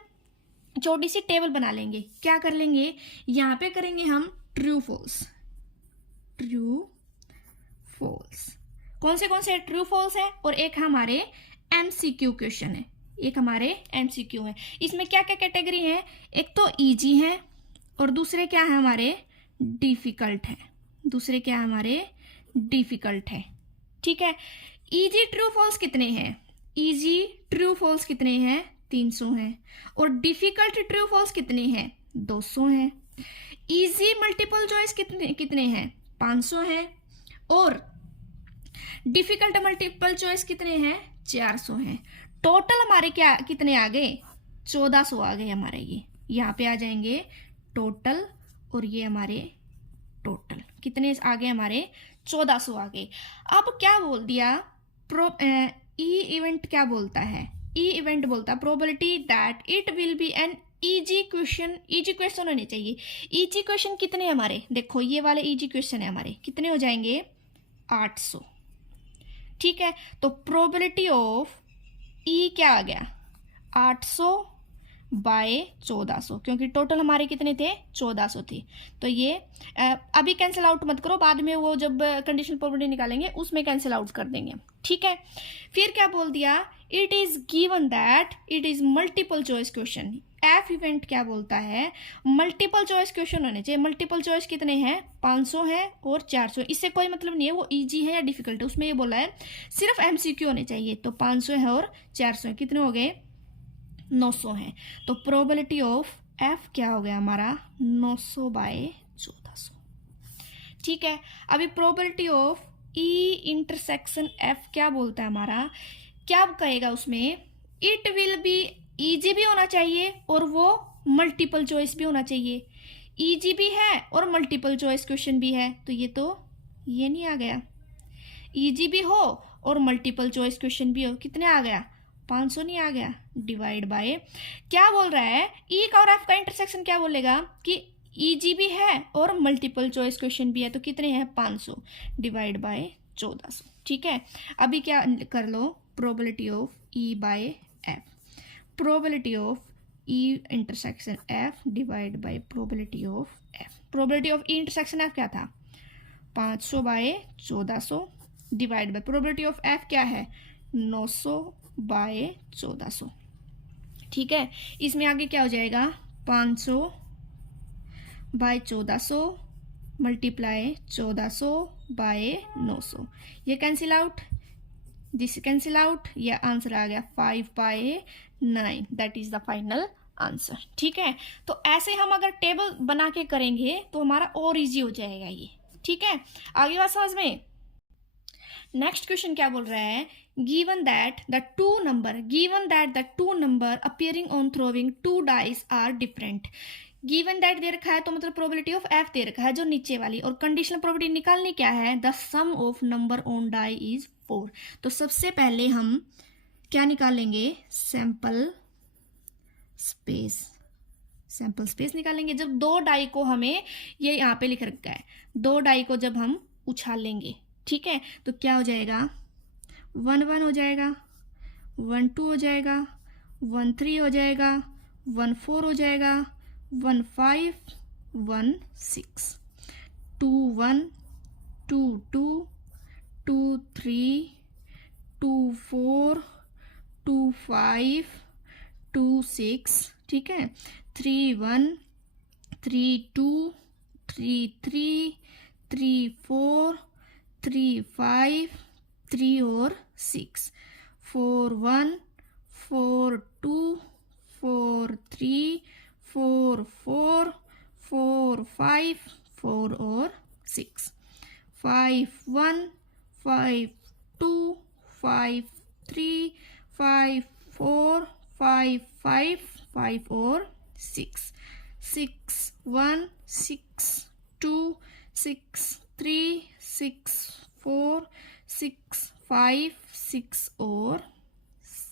छोटी सी टेबल बना लेंगे। क्या कर लेंगे, यहाँ पे करेंगे हम ट्रू फॉल्स, ट्रू फॉल्स। कौन से ट्रू फॉल्स है, और एक हमारे एमसीक्यू क्वेश्चन है, एक हमारे एमसीक्यू है। इसमें क्या क्या कैटेगरी है, एक तो इजी है और दूसरे क्या है हमारे डिफिकल्ट है, दूसरे क्या है हमारे डिफिकल्ट है, ठीक है। इजी ट्रू फॉल्स कितने हैं, इजी ट्रू फॉल्स कितने हैं, 300 हैं। और डिफिकल्ट ट्रू फॉल्स कितने हैं, 200 हैं। इजी मल्टीपल चॉइस कितने हैं, 500 हैं। और डिफिकल्ट मल्टीपल चॉइस कितने हैं, 400 हैं। टोटल हमारे क्या कितने आ गए, 1400 आ गए हमारे। ये यहाँ पे आ जाएंगे टोटल, और ये हमारे टोटल कितने आ गए हमारे, 1400 आ गए। अब क्या बोल दिया, ई इवेंट क्या बोलता है, ई इवेंट बोलता है probability that it will be an easy question. Easy question होने चाहिए। इजी क्वेश्चन कितने हैं हमारे, देखो ये वाले इजी क्वेश्चन है हमारे, कितने हो जाएंगे, 800, ठीक है। तो प्रोबेबिलिटी ऑफ ई क्या आ गया, 800 बाय 1400, क्योंकि टोटल हमारे कितने थे, 1400 थी। तो ये अभी कैंसिल आउट मत करो, बाद में वो जब कंडीशनल प्रोबेबिलिटी निकालेंगे उसमें कैंसिल आउट कर देंगे, ठीक है। फिर क्या बोल दिया, it is given that it is multiple choice question. F event क्या बोलता है, मल्टीपल चॉइस क्वेश्चन होने चाहिए। मल्टीपल चॉइस कितने हैं, 500 है और 400। इससे कोई मतलब नहीं है वो इजी है या डिफिकल्ट है, उसमें ये बोला है सिर्फ एमसीक्यू होने चाहिए। तो 500 है और 400 है, कितने हो गए, 900 है। तो प्रोबेबिलिटी ऑफ एफ क्या हो गया हमारा, 900 बाय 1400, ठीक है। अभी probability of E intersection F क्या बोलता है हमारा, क्या कहेगा उसमें, इट विल बी इजी भी होना चाहिए और वो मल्टीपल चॉइस भी होना चाहिए। इजी भी है और मल्टीपल चॉइस क्वेश्चन भी है, तो ये नहीं आ गया। इजी भी हो और मल्टीपल चॉइस क्वेश्चन भी हो, कितने आ गया, 500 नहीं आ गया। डिवाइड बाय क्या बोल रहा है, ई का और एफ का इंटरसेक्शन क्या बोलेगा कि इजी भी है और मल्टीपल चॉइस क्वेश्चन भी है, तो कितने हैं, 500 डिवाइड बाय 1400, ठीक है। अभी क्या कर लो, probability of E by F, probability of E intersection F divide by probability of F. Probability of E intersection F क्या था, 500 by 1400 divide by probability of F क्या है, 900 बाय 1400, ठीक है। इसमें आगे क्या हो जाएगा, 500 बाय 1400 मल्टीप्लाई 1400 बाय 900, ये cancel out, this cancel out, ये आंसर आ गया 5 by 9, that is the final answer, ठीक है। तो ऐसे हम अगर टेबल बना के करेंगे तो हमारा और इजी हो जाएगा ये, ठीक है। आगे बात समझ में। नेक्स्ट क्वेश्चन क्या बोल रहा है, given that the two number appearing on throwing 2 dice are different. Given that दे रखा है तो मतलब प्रोबेबिलिटी ऑफ एफ दे रखा है जो नीचे वाली, और कंडीशनल प्रोबेबिलिटी निकालनी क्या है, the sum of number on die is 4। तो सबसे पहले हम क्या निकालेंगे, सैंपल स्पेस निकालेंगे। जब 2 डाई को हमें, ये यहाँ पे लिख रखा है, 2 डाई को जब हम उछालेंगे, ठीक है, तो क्या हो जाएगा, 1 1 हो जाएगा, 1 2 हो जाएगा, 1 3 हो जाएगा, 1 4 हो जाएगा, 1 5 1 6, 2 1 2 2 2 3 2 4 2 5 2 6, ठीक है, 3 1 3 2 3 3 3 4 3 5 3 और 6, 4 1 4 2 4 3 4 4 4 5 4 और 6, 5 1 5 2 5 3 5 4 5 5 5 और 6, 6 1 6 2 6 3 6 5, 6 और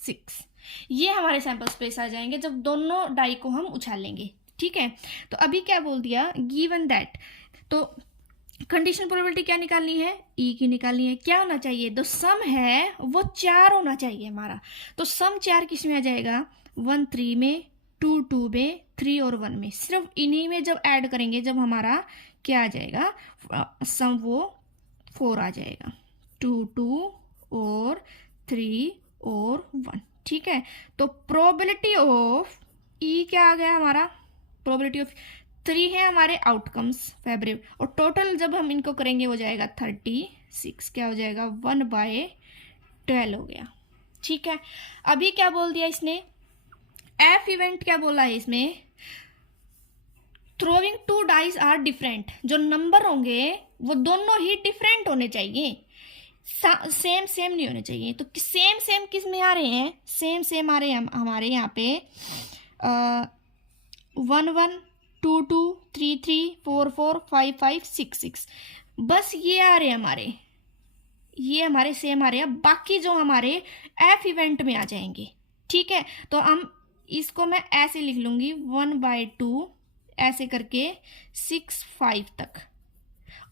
6, ये हमारे सैंपल स्पेस आ जाएंगे जब दोनों डाई को हम उछालेंगे। ठीक है, तो अभी क्या बोल दिया, गिवन दैट, तो कंडीशनल प्रोबेबिलिटी क्या निकालनी है, ई की निकालनी है। क्या होना चाहिए, जो सम है वो 4 होना चाहिए हमारा। तो सम 4 किस में आ जाएगा, 1 3 में, 2 2 में, 3 और 1 में। सिर्फ इन्हीं में जब ऐड करेंगे जब हमारा क्या आ जाएगा, सम वो 4 आ जाएगा, 2 2 और 3 और 1। ठीक है, तो प्रोबेबिलिटी ऑफ ई क्या आ गया हमारा, प्रोबेबिलिटी ऑफ 3 है हमारे आउटकम्स फेवरेबल, और टोटल जब हम इनको करेंगे हो जाएगा 36, क्या हो जाएगा 1/12 हो गया। ठीक है, अभी क्या बोल दिया इसने, एफ इवेंट क्या बोला है इसमें, थ्रोइंग 2 डाइस आर डिफरेंट, जो नंबर होंगे वो दोनों ही डिफरेंट होने चाहिए, सेम सेम नहीं होने चाहिए। तो सेम सेम किस में आ रहे हैं, सेम सेम आ रहे हैं हमारे यहाँ पे 1 1 2 2 3 3 4 4 5 5 6 6, बस ये आ रहे हैं हमारे, ये हमारे सेम आ रहे हैं, बाकी जो हमारे एफ इवेंट में आ जाएंगे। ठीक है, तो हम इसको मैं ऐसे लिख लूंगी 1/2 ऐसे करके 6 5 तक,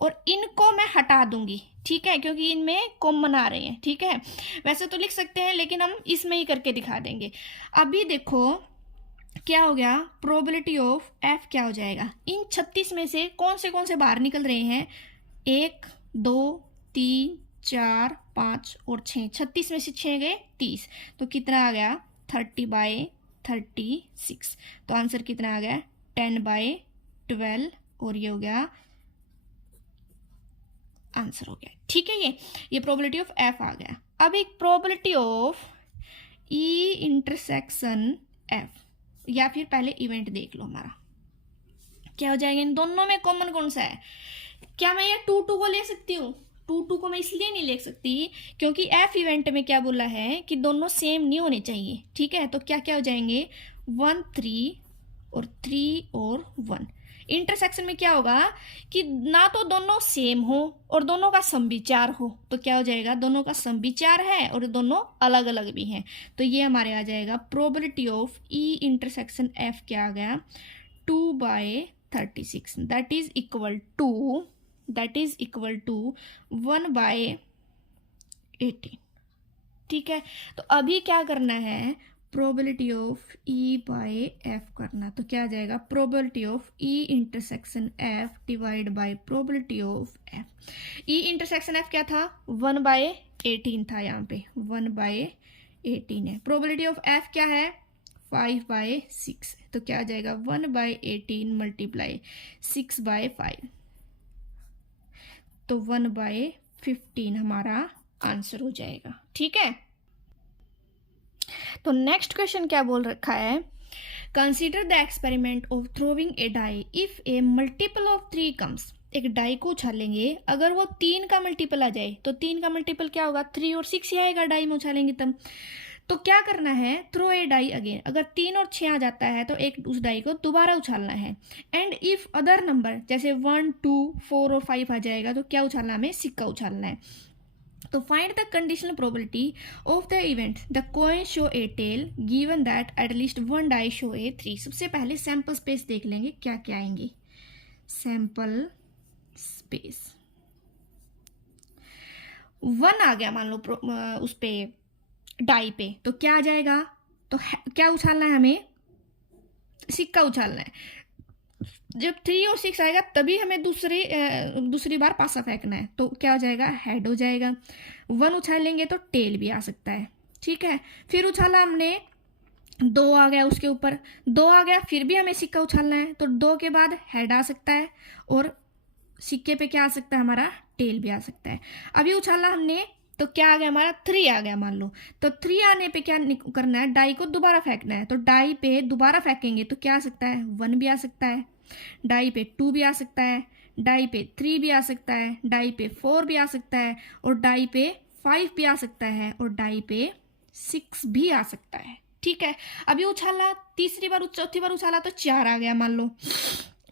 और इनको मैं हटा दूंगी। ठीक है, क्योंकि इनमें कॉमन आ रहे हैं। ठीक है, वैसे तो लिख सकते हैं लेकिन हम इसमें ही करके दिखा देंगे। अभी देखो क्या हो गया, प्रोबेबिलिटी ऑफ एफ क्या हो जाएगा, इन 36 में से कौन से बाहर निकल रहे हैं, 1 2 3 4 5 और 6, 36 में से 6 गए 30, तो कितना आ गया 30/36। तो आंसर कितना आ गया 10/12, और ये हो गया आंसर हो गया। ठीक है, ये प्रोबेबिलिटी ऑफ एफ आ गया। अब एक probability of E intersection F, या फिर इवेंट इवेंट देख लो हमारा क्या हो जाएगा, इन दोनों में कॉमन कौन सा है। क्या मैं ये 2 2 को ले सकती हूँ, 2 2 को मैं इसलिए नहीं ले सकती क्योंकि एफ इवेंट में क्या बोला है कि दोनों सेम नहीं होने चाहिए। ठीक है, तो क्या क्या हो जाएंगे 1 3 और 3 और 1। इंटरसेक्शन में क्या होगा कि ना तो दोनों सेम हो और दोनों का सम भी 4 हो, तो क्या हो जाएगा, दोनों का सम भी 4 है और दोनों अलग अलग भी हैं, तो ये हमारे आ जाएगा probability of E intersection F क्या आ गया 2/36, दैट इज इक्वल टू 1/18। ठीक है, तो अभी क्या करना है, probability of E by F करना, तो क्या आ जाएगा probability of E intersection F divide by probability of F. E intersection F क्या था 1/18 था, यहाँ पे 1/18 है। प्रोबेबिलिटी ऑफ एफ क्या है 5/6, तो क्या आ जाएगा 1/18 मल्टीप्लाई 6/5, तो 1/15 हमारा आंसर हो जाएगा। ठीक है, तो नेक्स्ट क्वेश्चन क्या बोल रखा है, consider the experiment of throwing a die if a multiple of 3 comes. एक डाई को उछालेंगे, अगर वो 3 का मल्टीपल आ जाए तो 3 का मल्टीपल क्या होगा 3 और 6 ही आएगा डाई में उछालेंगे तब। तो क्या करना है, थ्रो ए डाई अगेन, अगर 3 और 6 आ जाता है तो एक उस डाई को दोबारा उछालना है। एंड इफ अदर नंबर जैसे 1 2 4 और 5 आ जाएगा तो क्या उछालना, हमें सिक्का उछालना है। तो find the conditional probability of the event the coin show a tail given that at least 1 die show a 3। सबसे पहले सैंपल स्पेस देख लेंगे क्या क्या आएंगे। सैंपल स्पेस 1 आ गया मान लो उस पे डाई पे, तो क्या आ जाएगा, तो क्या उछालना है, हमें सिक्का उछालना है। जब 3 और 6 आएगा तभी हमें दूसरी बार पासा फेंकना है, तो क्या हो जाएगा हेड हो जाएगा। 1 उछालेंगे तो टेल भी आ सकता है। ठीक है, फिर उछाला हमने 2 आ गया, उसके ऊपर 2 आ गया, फिर भी हमें सिक्का उछालना है, तो 2 के बाद हेड आ सकता है और सिक्के पे क्या आ सकता है, हमारा टेल भी आ सकता है। अभी उछाला हमने तो क्या आ गया, हमारा 3 आ गया मान लो, तो 3 आने पे क्या करना है, डाई को दोबारा फेंकना है। तो डाई पे दोबारा फेंकेंगे तो क्या आ सकता है, 1 भी आ सकता है, डाई पे 2 भी आ सकता है, डाई पे 3 भी आ सकता है, डाई पे 4 भी आ सकता है, और डाई पे 5 भी आ सकता है, और डाई पे 6 भी आ सकता है। ठीक है, अभी उछाला तीसरी बार चौथी बार उछाला तो 4 आ गया मान लो,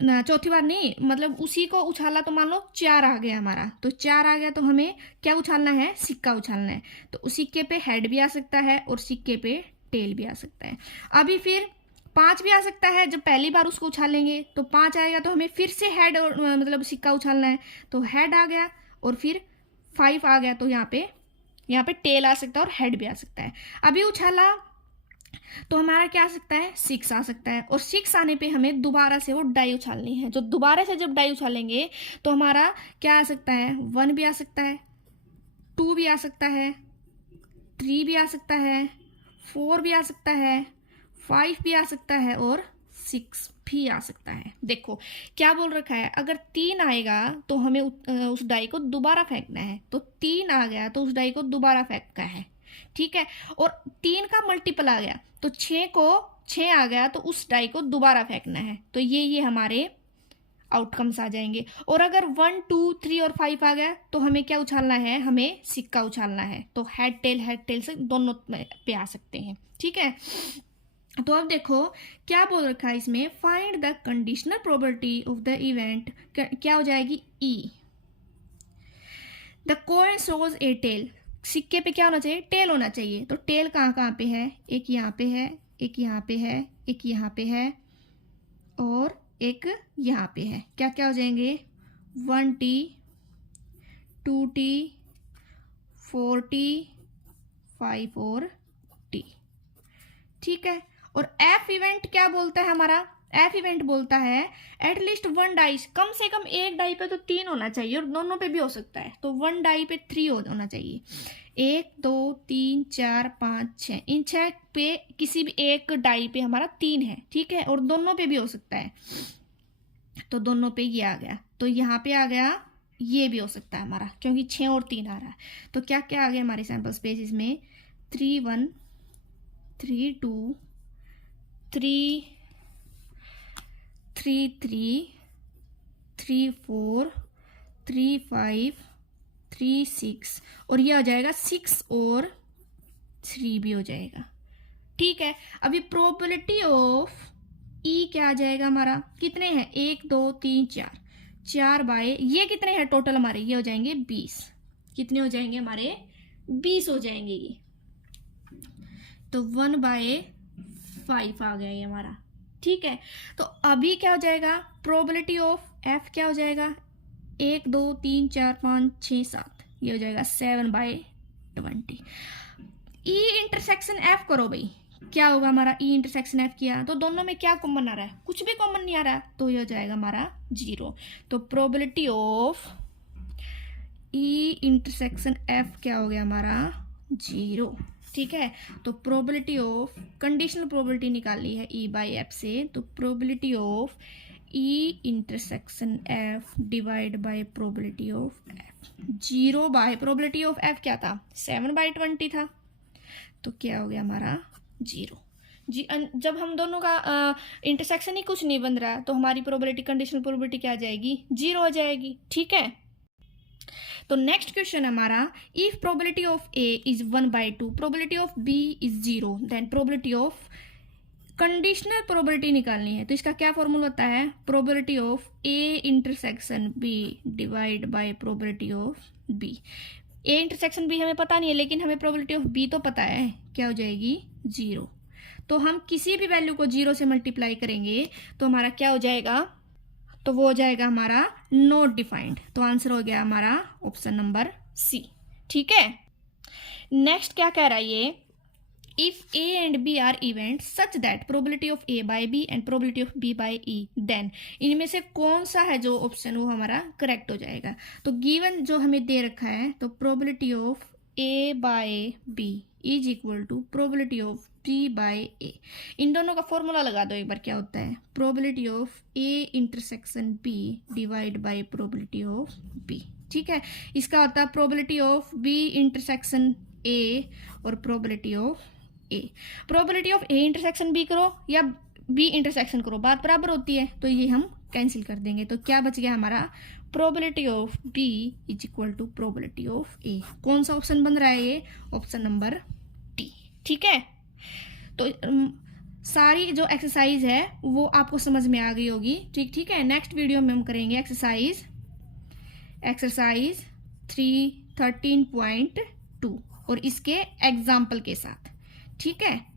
ना चौथी बार नहीं, मतलब उसी को उछाला तो मान लो 4 आ गया हमारा, तो 4 आ गया तो हमें क्या उछालना है, सिक्का उछालना है। तो उस सिक्के पे हेड भी आ सकता है और सिक्के पे टेल भी आ सकता है। अभी फिर 5 भी आ सकता है, जब पहली बार उसको उछालेंगे तो 5 आएगा तो हमें फिर से हेड और मतलब सिक्का उछालना है, तो हेड आ गया। और फिर 5 आ गया तो यहाँ पे टेल आ सकता है और हेड भी आ सकता है। अभी उछाला तो हमारा क्या आ सकता है, 6 आ सकता है। और 6 आने पे हमें दोबारा से वो डाई उछालनी है। जो दोबारा से जब डाई उछालेंगे तो हमारा क्या आ सकता है, 1 भी आ सकता है, 2 भी आ सकता है, 3 भी आ सकता है, 4 भी आ सकता है, 5 भी आ सकता है और 6 भी आ सकता है। देखो क्या बोल रखा है, अगर 3 आएगा तो हमें उस डाई को दोबारा फेंकना है। तो 3 आ गया तो उस डाई को दोबारा फेंकना है, ठीक है। और 3 का मल्टीपल आ गया तो 6 आ गया तो उस डाई को दोबारा फेंकना है। तो ये हमारे आउटकम्स आ जाएंगे। और अगर 1, 2, 3 और 5 आ गया तो हमें क्या उछालना है, हमें सिक्का उछालना है। तो हेड टेल से दोनों पे आ सकते हैं, ठीक है। तो अब देखो क्या बोल रखा है इसमें, find the conditional probability of the event, क्या हो जाएगी, E. The coin shows a tail, सिक्के पे क्या होना चाहिए, टेल होना चाहिए। तो टेल कहाँ कहाँ पे है, एक यहाँ पे है, एक यहाँ पे है, एक यहाँ पे है और एक यहाँ पे है। क्या क्या हो जाएंगे, 1T, 2T, 4T, 5 और T, ठीक है। और एफ इवेंट क्या बोलता है हमारा, एफ इवेंट बोलता है एटलीस्ट 1 डाइस, कम से कम एक डाई पे तो 3 होना चाहिए और दोनों पे भी हो सकता है। तो 1 डाई पे 3 होना चाहिए। 1, 2, 3, 4, 5, 6, इन 6 पे किसी भी एक डाई पे हमारा 3 है, ठीक है। और दोनों पे भी हो सकता है, तो दोनों पे ये आ गया। तो यहाँ पे आ गया, ये भी हो सकता है हमारा, क्योंकि 6 और 3 आ रहा है। तो क्या क्या आ गया हमारे सैंपल स्पेसिस में, 3, 1, 3, 2, 3, 3, 3, 3, 4, 3, 5, 3, 6 और ये आ जाएगा 6 और 3 भी हो जाएगा, ठीक है। अभी प्रोबेबिलिटी ऑफ ई क्या आ जाएगा हमारा, कितने हैं, 1, 2, 3, 4 बाय ये कितने हैं टोटल हमारे, ये हो जाएंगे 20। कितने हो जाएंगे हमारे, 20 हो जाएंगे ये। तो 1/5 आ गया ये हमारा, ठीक है। तो अभी क्या हो जाएगा, प्रोबेबिलिटी ऑफ एफ क्या हो जाएगा, 1, 2, 3, 4, 5, 6, 7, ये हो जाएगा 7/20। ई इंटरसेक्शन एफ करो भाई, क्या होगा हमारा, ई इंटरसेक्शन एफ किया तो दोनों में क्या कॉमन आ रहा है, कुछ भी कॉमन नहीं आ रहा, तो ये हो जाएगा हमारा 0। तो probability of E intersection F क्या हो गया हमारा, 0, ठीक है। तो प्रोबेबिलिटी ऑफ, कंडीशनल प्रोबेबिलिटी निकाली है ई बाई एफ से, तो probability of E intersection F divide by probability of F, 0 bye probability of F क्या था, 7/20 था, तो क्या हो गया हमारा 0 जी। जब हम दोनों का इंटरसेक्शन ही कुछ नहीं बन रहा तो हमारी प्रोबेबिलिटी, कंडीशनल प्रोबेबिलिटी क्या आ जाएगी, 0 हो जाएगी, ठीक है। तो नेक्स्ट क्वेश्चन हमारा, if probability of A is 1/2, probability of B is 0, then probability of, conditional probability निकालनी है। तो इसका क्या फॉर्मूला होता है, probability of A intersection B divide by probability of B. A intersection B हमें पता नहीं है, लेकिन हमें प्रोबेबिलिटी ऑफ बी तो पता है, क्या हो जाएगी 0। तो हम किसी भी वैल्यू को 0 से मल्टीप्लाई करेंगे तो हमारा क्या हो जाएगा, तो वो हो जाएगा हमारा नॉट डिफाइंड। तो आंसर हो गया हमारा ऑप्शन नंबर सी, ठीक है। नेक्स्ट क्या कह रहा है ये, if A and B are event such that probability of A by B and probability of B by E, then इनमें से कौन सा है जो ऑप्शन वो हमारा करेक्ट हो जाएगा। तो गिवन जो हमें दे रखा है, तो probability of A by B is equal to probability of B by A. इन दोनों का फॉर्मूला लगा दो एक बार, क्या होता है, probability of A intersection B divide by probability of B, ठीक है। इसका होता है probability of B intersection A और probability of A. Probability of A intersection B करो या बी इंटरसेक्शन करो, बात बराबर होती है, तो ये हम कैंसिल कर देंगे। तो क्या बच गया हमारा, probability of B is equal to probability of A. कौन सा ऑप्शन बन रहा है ये, ऑप्शन नंबर डी, ठीक है। तो सारी जो एक्सरसाइज है वो आपको समझ में आ गई होगी। ठीक है, नेक्स्ट वीडियो में हम करेंगे एक्सरसाइज 313.2 और इसके एग्जाम्पल के साथ। ठीक है।